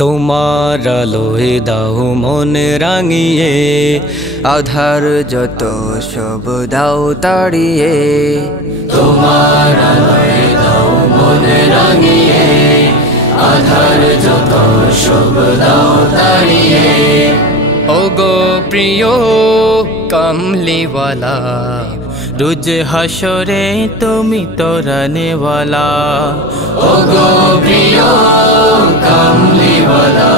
তোমার আলোয় দাও মন রাঙিয়ে, আধার যত সব দাও তাড়িয়ে। তোমার আলোয় দাও মন রাঙিয়ে, আধার যত সব দাও তাড়িয়ে। ওগো প্রিয় কামলিওয়ালা, রোজ হাসরে তুমি তরানেওয়ালা। ওগো প্রিয় কামলিওয়ালা,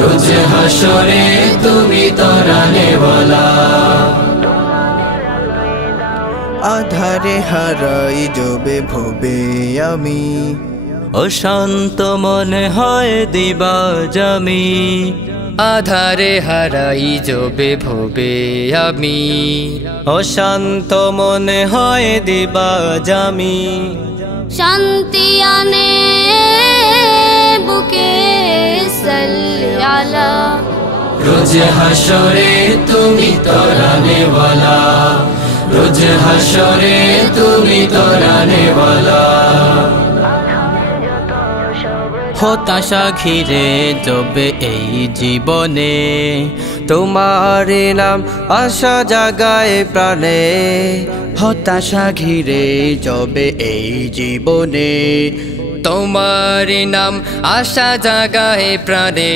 রোজ হাসরে তুমি তরানেওয়ালা। আধারে হারাই যবে ভবে আমি, অশান্ত মনে হয় দিবা জামি। আধারে হারাই যবে ভবে আমি, অশান্ত মনে হয় দিবা জামি। শান্তি আনে বুকে সাল্লি আলা, রোজ হাসরে তুমি তরানেওয়ালা, রোজ হাসরে তুমি তরানেওয়ালা। হতাশা ঘিরে যবে এই জীবনে, তোমার নাম আশা জাগায় প্রাণে। হতাশা ঘিরে যবে এই জীবনে, তোমার নাম আশা জাগায় প্রাণে।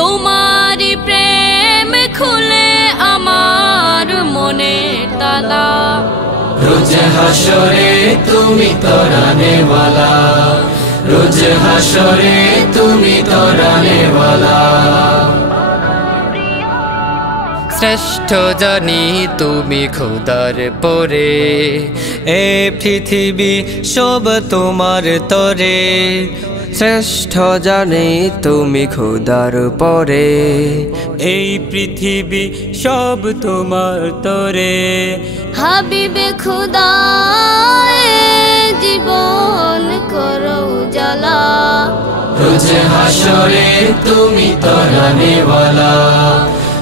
তোমার প্রেম খুলে আমার মনে তালা, রোজ হাসরে তুমি তরানেওয়ালা, রোজ হাসরে তুমি তরানেওয়ালা। শ্রেষ্ঠ জানি তুমি খোদার পরে, এ পৃথিবী সব তোমার তরে। শ্রেষ্ঠ জানি তুমি খোদার পরে, এই পৃথিবী সব তোমার তরে। হাবিবে খুদা জীবন করো জ্বালা, রোজ হাসরে তুমি তরানেওয়ালা,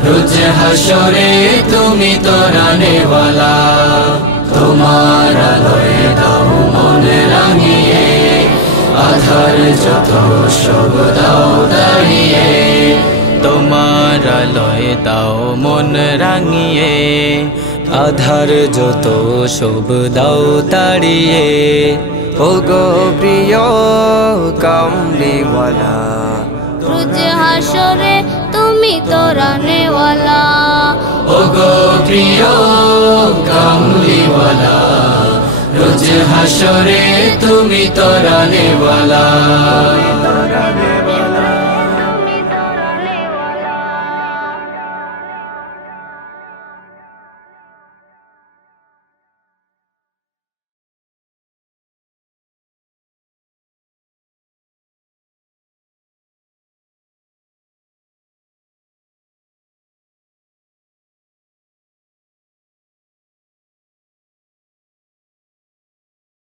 রোজ হাসরে তুমি তরানেওয়ালা। তোমার আলোয় দাও মন রাঙিয়ে, আধার যত সব দাও তাড়িয়ে। তোমার আলোয় দাও মন রাঙিয়ে, আধার যত সব দাও তাড়িয়ে। ওগো প্রিয় কামলিওয়ালা, রোজ হাসরে তুমি তরানেওয়ালা। ওগো প্রিয় কামলিওয়ালা, রোজ হাসরে তুমি তরানেওয়ালা।